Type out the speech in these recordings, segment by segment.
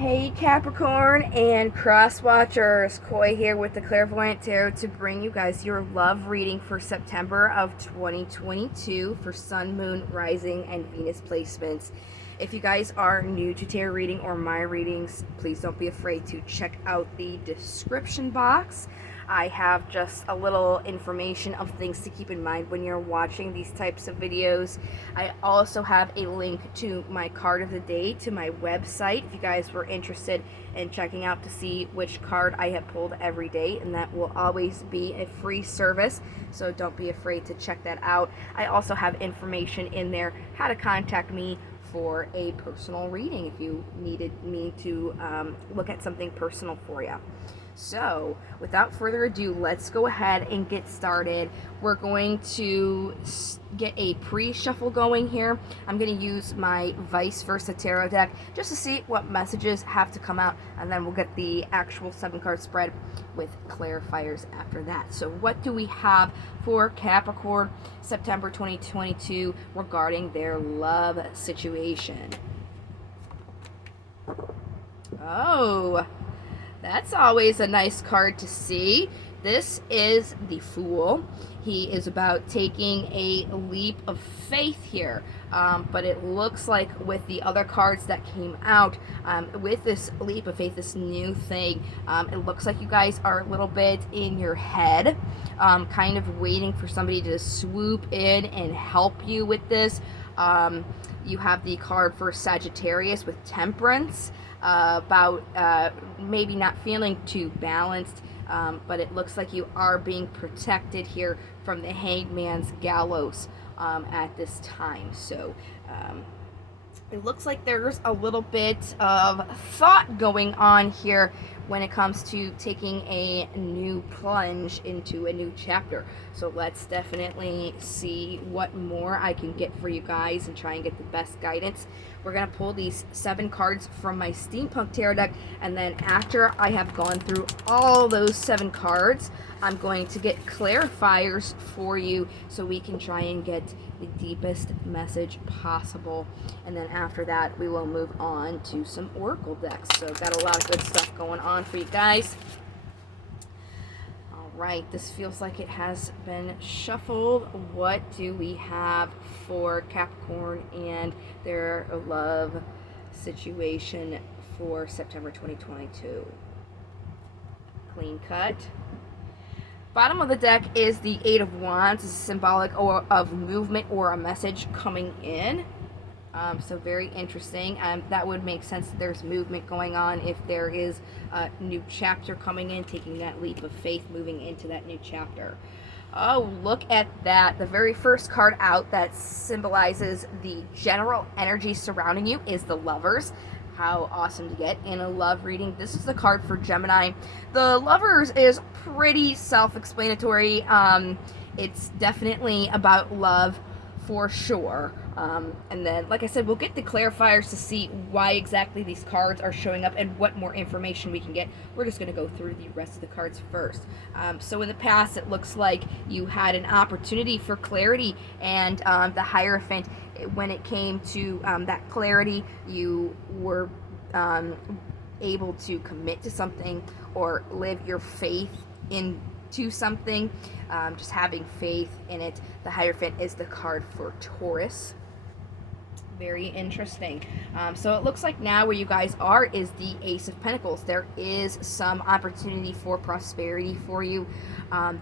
Hey Capricorn and cross watchers, Koi here with the Clairvoyant Tarot to bring you guys your love reading for September of 2022 for Sun, Moon, Rising, and Venus placements. If you guys are new to tarot reading or my readings, please don't be afraid to check out the description box. I have just a little information of things to keep in mind when you're watching these types of videos. I also have a link to my card of the day to my website if you guys were interested in checking out to see which card I have pulled every day, and that will always be a free service, so don't be afraid to check that out. I also have information in there how to contact me for a personal reading if you needed me to look at something personal for you. So, without further ado, let's go ahead and get started. We're going to get a pre-shuffle going here. I'm going to use my Vice Versa Tarot deck just to see what messages have to come out, and then we'll get the actual 7-card spread with clarifiers after that. So, what do we have for Capricorn September 2022 regarding their love situation? Oh, that's always a nice card to see. This is the Fool. He is about taking a leap of faith here. But it looks like with the other cards that came out, with this leap of faith, this new thing, it looks like you guys are a little bit in your head, kind of waiting for somebody to swoop in and help you with this. You have the card for Sagittarius with Temperance, about maybe not feeling too balanced, but it looks like you are being protected here from the Hanged Man's gallows at this time. So it looks like there's a little bit of thought going on here when it comes to taking a new plunge into a new chapter. So let's definitely see what more I can get for you guys and try and get the best guidance. We're going to pull these 7 cards from my Steampunk Tarot deck, and then after I have gone through all those 7 cards, I'm going to get clarifiers for you so we can try and get the deepest message possible. And then after that, we will move on to some oracle decks. So got a lot of good stuff going on for you guys. All right, this feels like it has been shuffled. What do we have for Capricorn and their love situation for September 2022? Clean cut. Bottom of the deck is the 8 of Wands. This is symbolic of movement or a message coming in. So very interesting. That would make sense that there's movement going on if there is a new chapter coming in, taking that leap of faith, moving into that new chapter. Oh, look at that. The very first card out that symbolizes the general energy surrounding you is the Lovers. How awesome to get in a love reading. This is the card for Gemini. The Lovers is pretty self-explanatory. It's definitely about love for sure. And then, like I said, we'll get the clarifiers to see why exactly these cards are showing up and what more information we can get. We're just going to go through the rest of the cards first. So in the past, it looks like you had an opportunity for clarity, and the Hierophant, when it came to that clarity, you were able to commit to something or live your faith into something, just having faith in it. The Hierophant is the card for Taurus. Very interesting. So it looks like now where you guys are is the Ace of Pentacles. There is some opportunity for prosperity for you.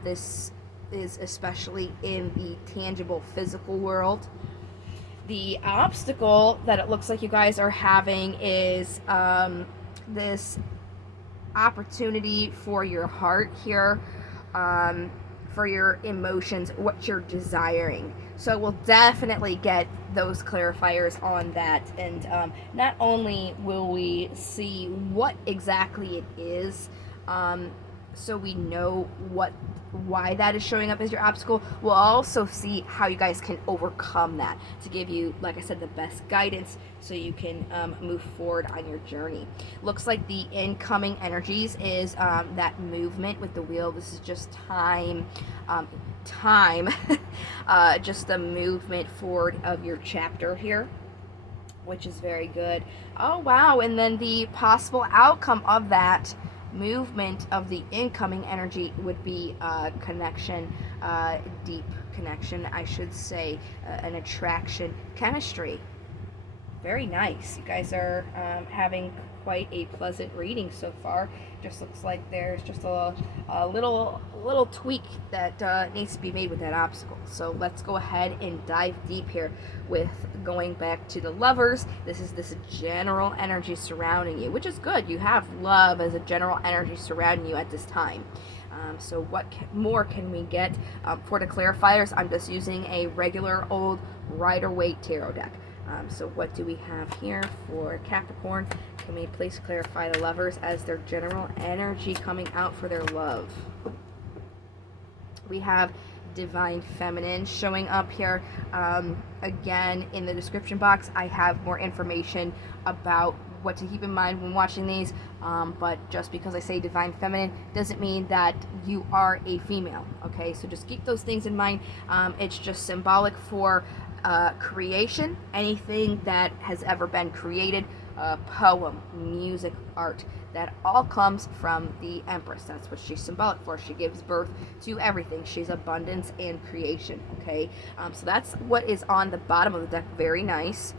This is especially in the tangible physical world. The obstacle that it looks like you guys are having is this opportunity for your heart here, for your emotions, what you're desiring. So we'll definitely get those clarifiers on that, and not only will we see what exactly it is, so we know why that is showing up as your obstacle, we'll also see how you guys can overcome that to give you, like I said, the best guidance so you can move forward on your journey. Looks like the incoming energies is that movement with the wheel. This is just time, just the movement forward of your chapter here. which is very good. Oh, wow. And then the possible outcome of that movement of the incoming energy would be connection, deep connection, I should say, an attraction, chemistry. Very nice. You guys are having quite a pleasant reading so far. Just looks like there's just a little tweak that needs to be made with that obstacle. So let's go ahead and dive deep here with going back to the lovers. This is this general energy surrounding you, which is good. You have love as a general energy surrounding you at this time. So what more can we get? For the clarifiers, I'm just using a regular old Rider-Waite tarot deck. So what do we have here for Capricorn? Can we please clarify the lovers as their general energy coming out for their love? We have Divine Feminine showing up here. Again, in the description box, I have more information about what to keep in mind when watching these. But just because I say Divine Feminine doesn't mean that you are a female. Okay, so just keep those things in mind. It's just symbolic for creation, anything that has ever been created, poem, music, art, that all comes from the Empress. That's what she's symbolic for. She gives birth to everything. She's abundance and creation. Okay, so that's what is on the bottom of the deck. Very nice.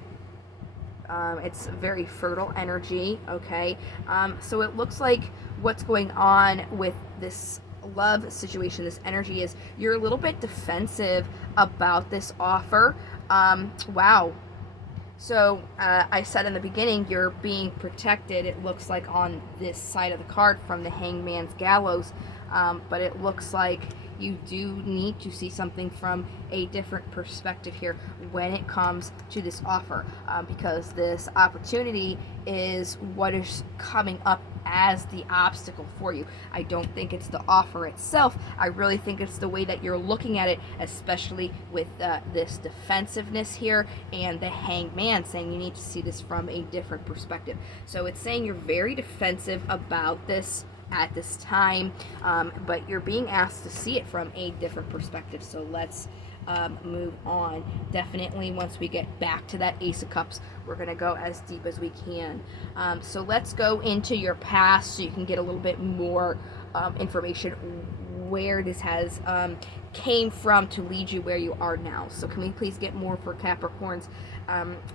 It's very fertile energy. Okay, so it looks like what's going on with this love situation, this energy, is you're a little bit defensive about this offer. Wow. So I said in the beginning, you're being protected, it looks like, on this side of the card from the Hangman's Gallows, but it looks like you do need to see something from a different perspective here when it comes to this offer, because this opportunity is what is coming up as the obstacle for you. I don't think it's the offer itself. I really think it's the way that you're looking at it, especially with this defensiveness here and the Hangman saying you need to see this from a different perspective. So it's saying you're very defensive about this at this time, but you're being asked to see it from a different perspective. So let's move on. Definitely once we get back to that Ace of Cups, we're going to go as deep as we can. So let's go into your past so you can get a little bit more information where this has came from to lead you where you are now. So can we please get more for Capricorn's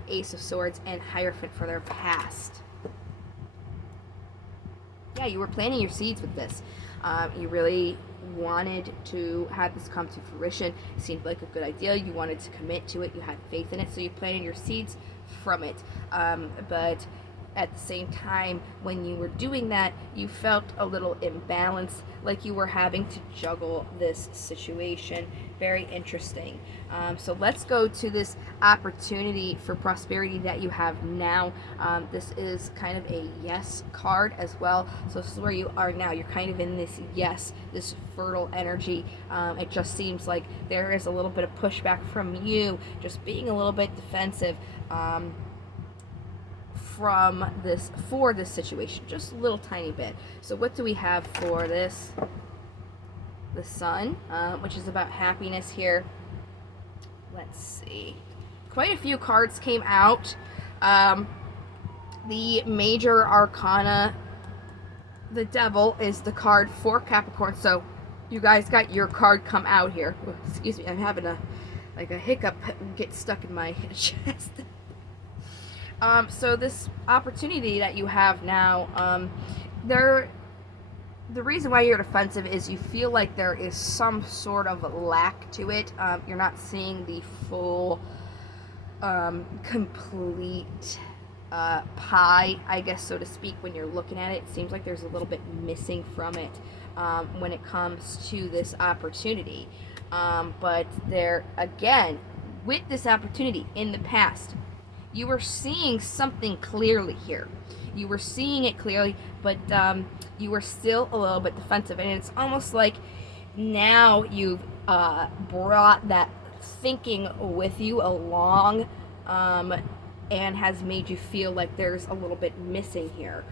Ace of Swords and Hierophant for their past? Yeah, you were planting your seeds with this. You really wanted to have this come to fruition. It seemed like a good idea. You wanted to commit to it. You had faith in it. So you planted your seeds from it. But at the same time, when you were doing that, you felt a little imbalanced, like you were having to juggle this situation. Very interesting. So let's go to this opportunity for prosperity that you have now. This is kind of a yes card as well. So this is where you are now. You're kind of in this yes, this fertile energy. It just seems like there is a little bit of pushback from you, just being a little bit defensive. From this, for this situation, just a little tiny bit. So what do we have for this? The Sun, which is about happiness here. Let's see. Quite a few cards came out. The major arcana, the Devil, is the card for Capricorn. So you guys got your card come out here. Excuse me, I'm having a hiccup get stuck in my chest. So this opportunity that you have now, the reason why you're defensive is you feel like there is some sort of lack to it. You're not seeing the full, complete pie, I guess, so to speak. When you're looking at it, it seems like there's a little bit missing from it when it comes to this opportunity. But there, again, with this opportunity in the past, you were seeing something clearly here. You were seeing it clearly, but you were still a little bit defensive. And it's almost like now you've brought that thinking with you along and has made you feel like there's a little bit missing here.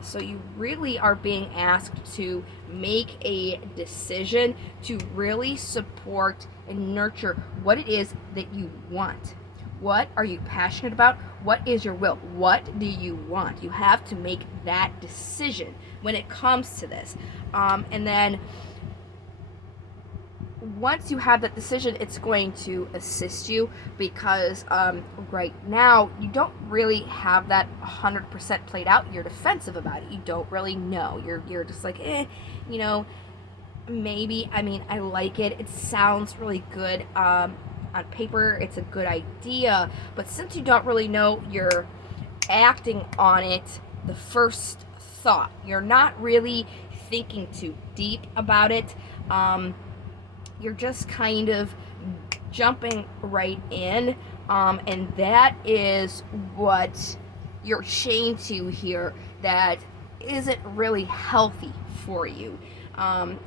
So you really are being asked to make a decision to really support and nurture what it is that you want. What are you passionate about? What is your will? What do you want? You have to make that decision when it comes to this. And then once you have that decision, it's going to assist you, because right now you don't really have that 100% played out. You're defensive about it. You don't really know. You're just like, you know, maybe. I mean, I like it. It sounds really good. On paper, it's a good idea. But since you don't really know, you're acting on it the first thought. You're not really thinking too deep about it. You're just kind of jumping right in, and that is what you're chained to here. That isn't really healthy for you.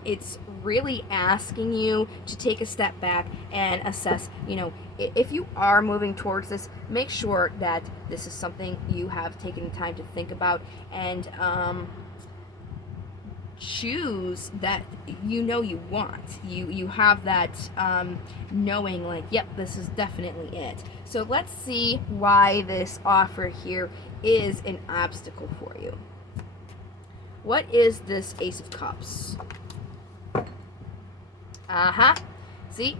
It's really asking you to take a step back and assess, you know, if you are moving towards this, make sure that this is something you have taken time to think about, and choose that you know you want. You have that knowing, like, yep, this is definitely it. So let's see why this offer here is an obstacle for you. What is this Ace of Cups? See,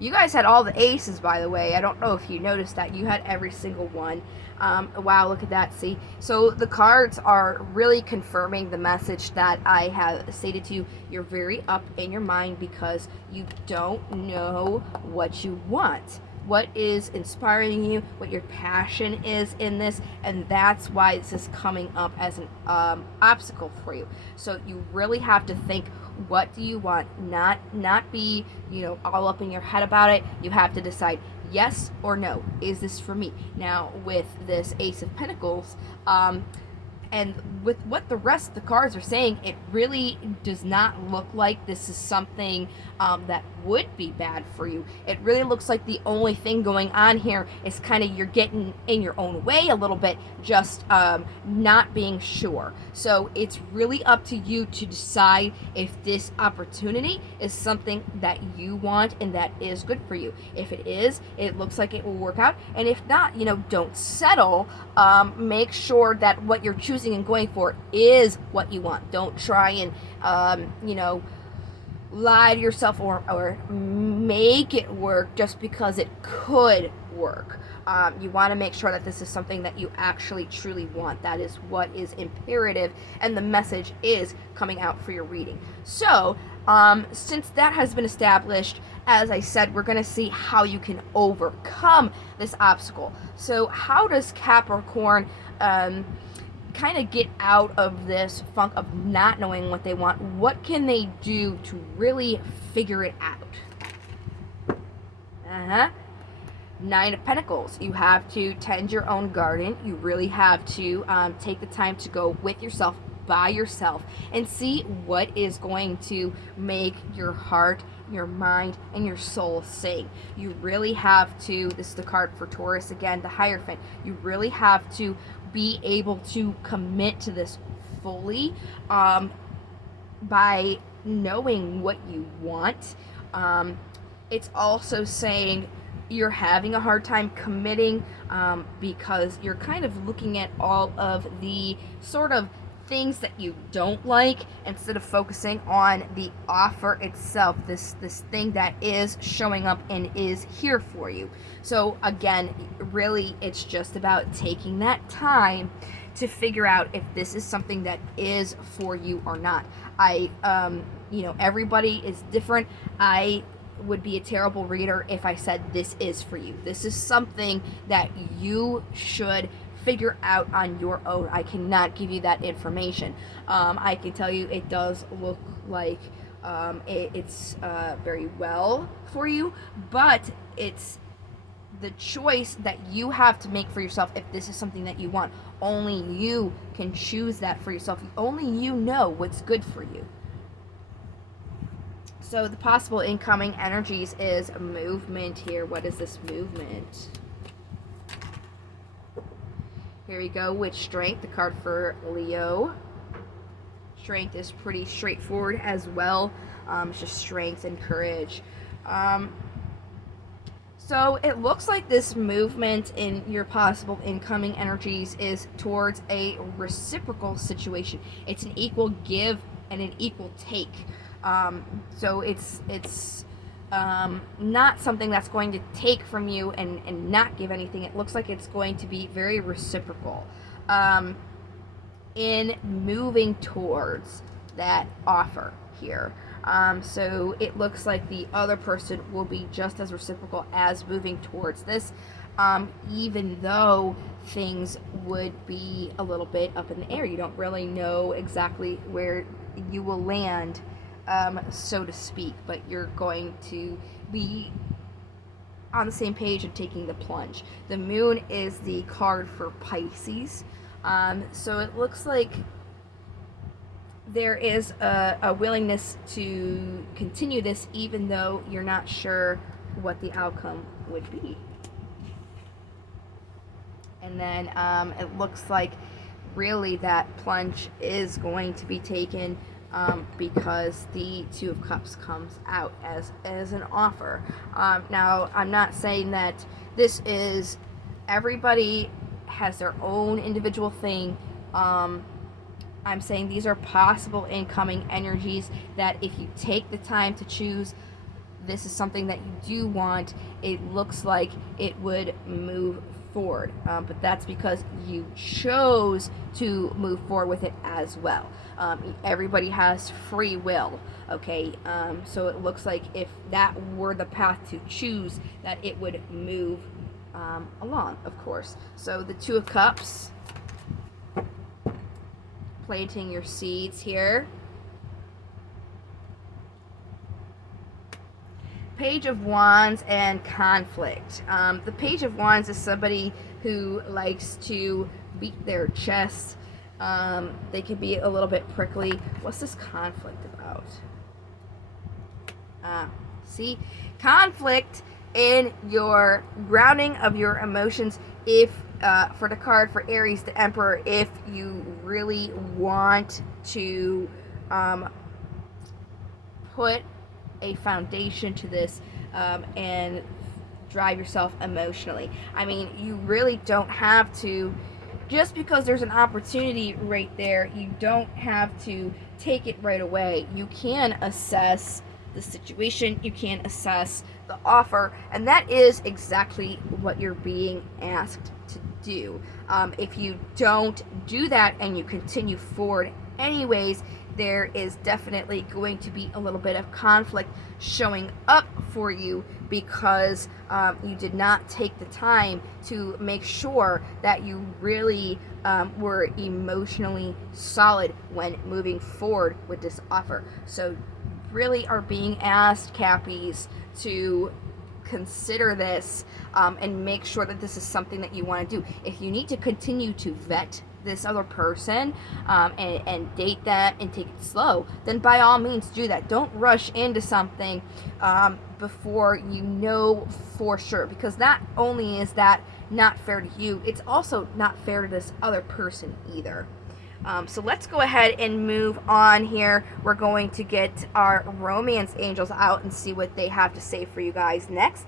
you guys had all the aces, by the way. I don't know if you noticed that. You had every single one. Wow, look at that. See, so the cards are really confirming the message that I have stated to you. You're very up in your mind because you don't know what you want, what is inspiring you, what your passion is in this, and that's why this is coming up as an obstacle for you. So you really have to think, what do you want? Not be, you know, all up in your head about it. You have to decide, yes or no. Is this for me? Now, with this Ace of Pentacles, and with what the rest of the cards are saying, it really does not look like this is something that would be bad for you. It really looks like the only thing going on here is kind of you're getting in your own way a little bit, just not being sure. So it's really up to you to decide if this opportunity is something that you want and that is good for you. If it is, it looks like it will work out. And if not, you know, don't settle. Make sure that what you're choosing and going for is what you want. Don't try and, you know, lie to yourself or make it work just because it could work. You want to make sure that this is something that you actually truly want. That is what is imperative, and the message is coming out for your reading. So since that has been established, as I said, we're going to see how you can overcome this obstacle. So how does Capricorn kind of get out of this funk of not knowing what they want? What can they do to really figure it out? Nine of Pentacles. You have to tend your own garden. You really have to take the time to go with yourself, by yourself, and see what is going to make your heart, your mind, and your soul sing. You really have to, this is the card for Taurus again, the Hierophant. You really have to be able to commit to this fully by knowing what you want. It's also saying you're having a hard time committing because you're kind of looking at all of the sort of things that you don't like instead of focusing on the offer itself, this thing that is showing up and is here for you. So again, really, it's just about taking that time to figure out if this is something that is for you or not. You know, everybody is different. I would be a terrible reader if I said this is for you. This is something that you should figure out on your own. I cannot give you that information. I can tell you it does look like it's very well for you, but it's the choice that you have to make for yourself if this is something that you want. Only you can choose that for yourself. Only you know what's good for you. So the possible incoming energies is movement here. What is this movement? Here we go with Strength, the card for Leo. Strength is pretty straightforward as well. It's just strength and courage. So So it looks like this movement in your possible incoming energies is towards a reciprocal situation. It's an equal give and an equal take. So it's not something that's going to take from you and not give anything. It looks like it's going to be very reciprocal in moving towards that offer here. So it looks like the other person will be just as reciprocal as moving towards this, even though things would be a little bit up in the air. You don't really know exactly where you will land, so to speak, but you're going to be on the same page and taking the plunge. The moon is the card for Pisces, so it looks like there is a willingness to continue this even though you're not sure what the outcome would be. And then it looks like really that plunge is going to be taken because the Two of Cups comes out as an offer. Now, I'm not saying that this is, everybody has their own individual thing. I'm saying these are possible incoming energies that if you take the time to choose, this is something that you do want, it looks like it would move forward. But that's because you chose to move forward with it as well. Everybody has free will, okay? So it looks like if that were the path to choose, that it would move along, of course. So the Two of Cups, planting your seeds here. Page of Wands and conflict. The Page of Wands is somebody who likes to beat their chest. They can be a little bit prickly. What's this conflict about? See? Conflict in your grounding of your emotions. If for the card for Aries, the Emperor, if you really want to put a foundation to this and drive yourself emotionally. I mean, you really don't have to, just because there's an opportunity right there, you don't have to take it right away. You can assess the situation, you can assess the offer, and that is exactly what you're being asked to do. If you don't do that and you continue forward anyways, there is definitely going to be a little bit of conflict showing up for you because you did not take the time to make sure that you really were emotionally solid when moving forward with this offer. So really are being asked, Cappies, to consider this and make sure that this is something that you want to do. If you need to continue to vet this other person and date them and take it slow, then by all means do that. Don't rush into something before you know for sure, because not only is that not fair to you, it's also not fair to this other person either. So let's go ahead and move on here. We're going to get our romance angels out and see what they have to say for you guys next.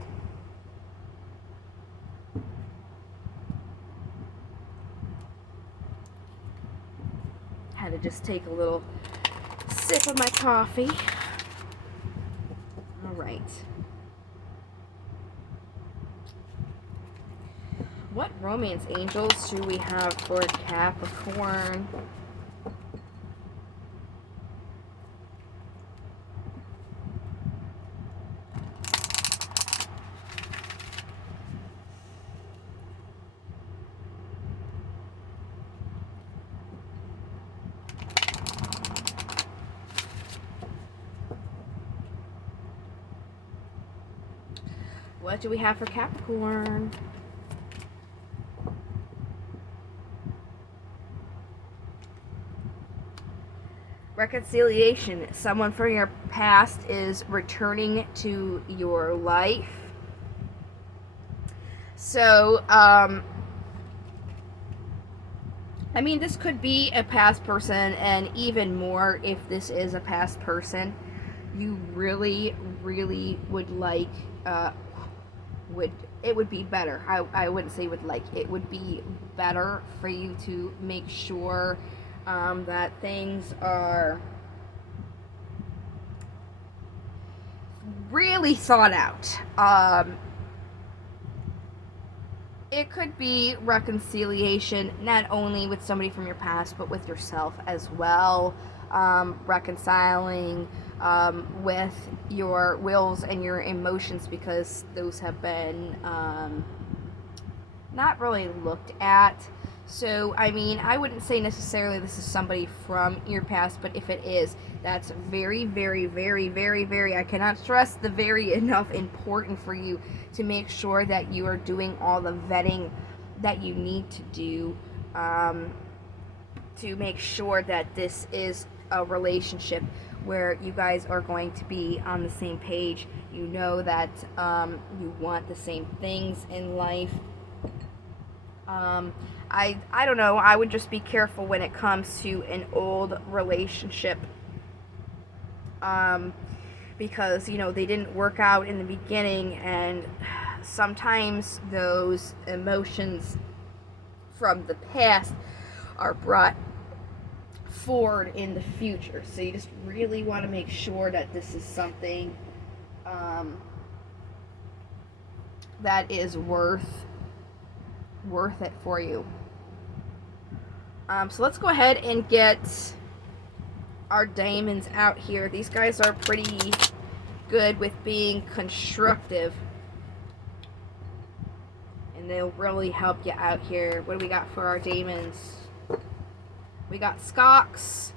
Had to just take a little sip of my coffee. All right. What romance angels do we have for Capricorn? What do we have for Capricorn? Reconciliation. Someone from your past is returning to your life. So, I mean, this could be a past person, and even more if this is a past person. You really, really would like would be better. I wouldn't say would like, it would be better for you to make sure that things are really thought out. It could be reconciliation, not only with somebody from your past, but with yourself as well. Reconciling with your wills and your emotions, because those have been not really looked at. So, I mean, I wouldn't say necessarily this is somebody from your past, but if it is, that's very, very, very, very, very, I cannot stress the very enough, important for you to make sure that you are doing all the vetting that you need to do to make sure that this is a relationship where you guys are going to be on the same page. You know that you want the same things in life. I don't know, I would just be careful when it comes to an old relationship, because, you know, they didn't work out in the beginning, and sometimes those emotions from the past are brought forward in the future. So you just really want to make sure that this is something that is worth it for you. So let's go ahead and get our diamonds out here. These guys are pretty good with being constructive, and they'll really help you out here. What do we got for our diamonds? We got Skox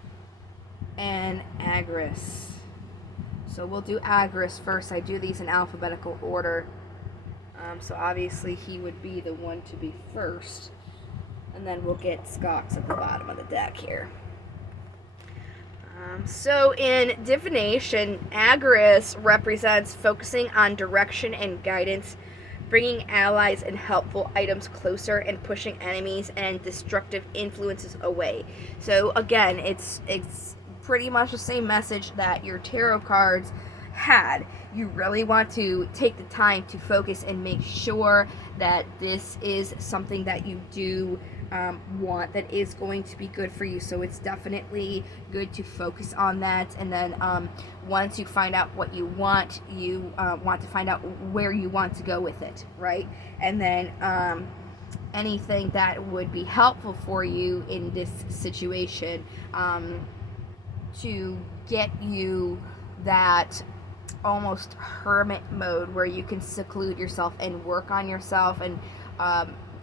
and Agris. So we'll do Agris first. I do these in alphabetical order. So obviously he would be the one to be first. And then we'll get Skox at the bottom of the deck here. So in divination, Agris represents focusing on direction and guidance, bringing allies and helpful items closer, and pushing enemies and destructive influences away. So again, it's pretty much the same message that your tarot cards had. You really want to take the time to focus and make sure that this is something that you do want, that is going to be good for you. So it's definitely good to focus on that, and then once you find out what you want to find out where you want to go with it, right? And then anything that would be helpful for you in this situation to get you that almost hermit mode where you can seclude yourself and work on yourself and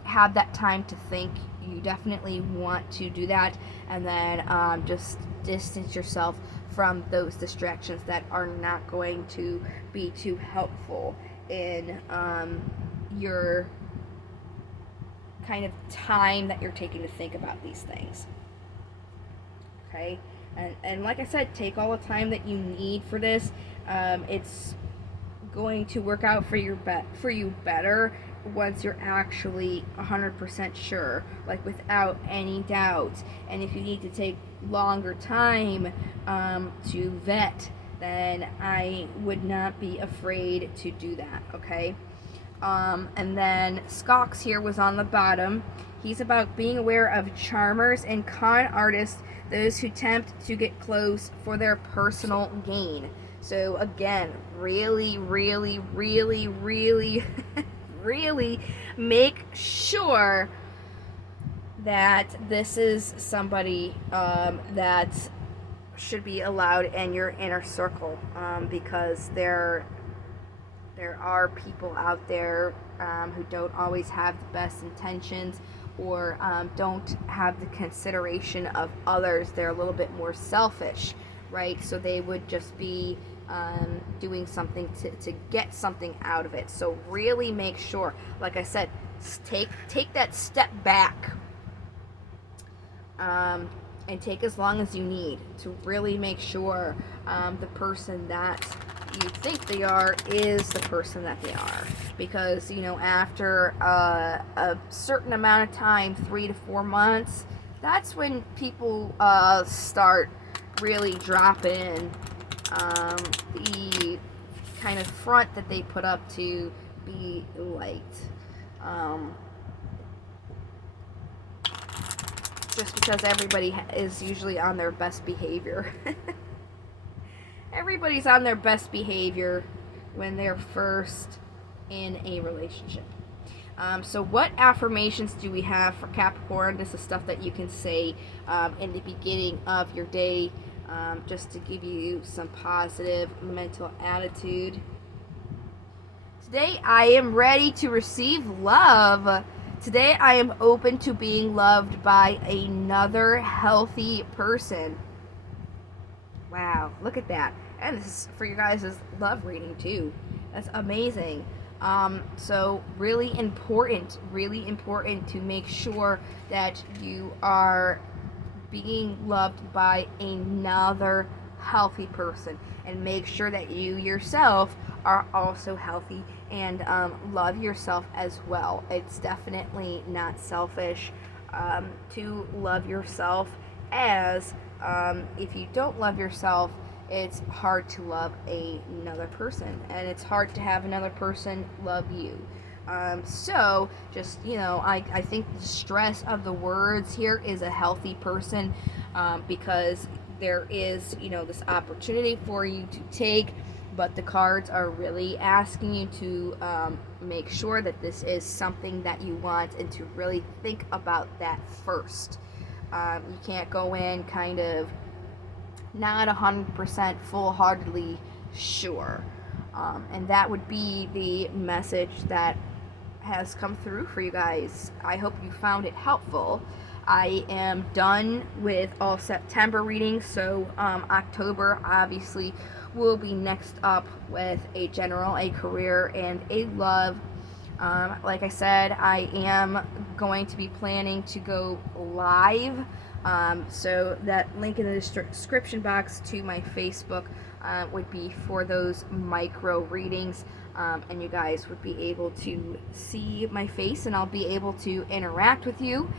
have that time to think. You definitely want to do that, and then just distance yourself from those distractions that are not going to be too helpful in your kind of time that you're taking to think about these things. Okay, and like I said, take all the time that you need for this. It's going to work out for you better once you're actually 100% sure, like without any doubt. And if you need to take longer time to vet, then I would not be afraid to do that, okay? And then Skox here was on the bottom. He's about being aware of charmers and con artists, those who tempt to get close for their personal gain. So again, really, really, really, really, really make sure that this is somebody that should be allowed in your inner circle, because there are people out there who don't always have the best intentions, or don't have the consideration of others. They're a little bit more selfish, right? So they would just be doing something to get something out of it. So really make sure, like I said, take that step back, and take as long as you need to really make sure the person that you think they are is the person that they are. Because, you know, after a certain amount of time, 3 to 4 months, that's when people start really dropping the kind of front that they put up to be liked. Just because everybody is usually on their best behavior. Everybody's on their best behavior when they're first in a relationship. So what affirmations do we have for Capricorn? This is stuff that you can say in the beginning of your day, just to give you some positive mental attitude. Today I am ready to receive love. Today I am open to being loved by another healthy person. Wow, look at that. And this is for you guys' love reading too. That's amazing. So really important to make sure that you are being loved by another healthy person, and make sure that you yourself are also healthy and love yourself as well. It's definitely not selfish to love yourself, as if you don't love yourself, it's hard to love another person, and it's hard to have another person love you. So just, I think the stress of the words here is a healthy person, because there is, this opportunity for you to take, but the cards are really asking you to make sure that this is something that you want, and to really think about that first. You can't go in kind of not 100% full-heartedly sure. And that would be the message that has come through for you guys. I hope you found it helpful. I am done with all September readings, so October obviously will be next up with a general, a career, and a love. Like I said, I am going to be planning to go live. So that link in the description box to my Facebook would be for those micro readings, and you guys would be able to see my face, and I'll be able to interact with you.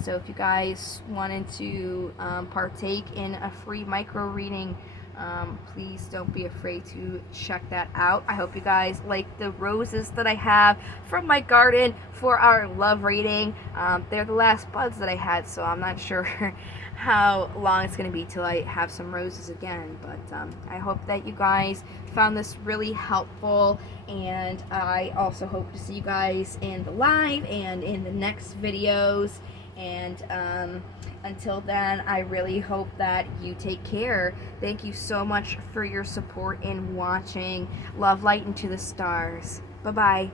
So if you guys wanted to partake in a free micro reading, please don't be afraid to check that out. I hope you guys like the roses that I have from my garden for our love reading. They're the last buds that I had, so I'm not sure how long it's going to be till I have some roses again. But I hope that you guys found this really helpful, and I also hope to see you guys in the live and in the next videos. And until then, I really hope that you take care. Thank you so much for your support in watching Love Light into the Stars. Bye-bye.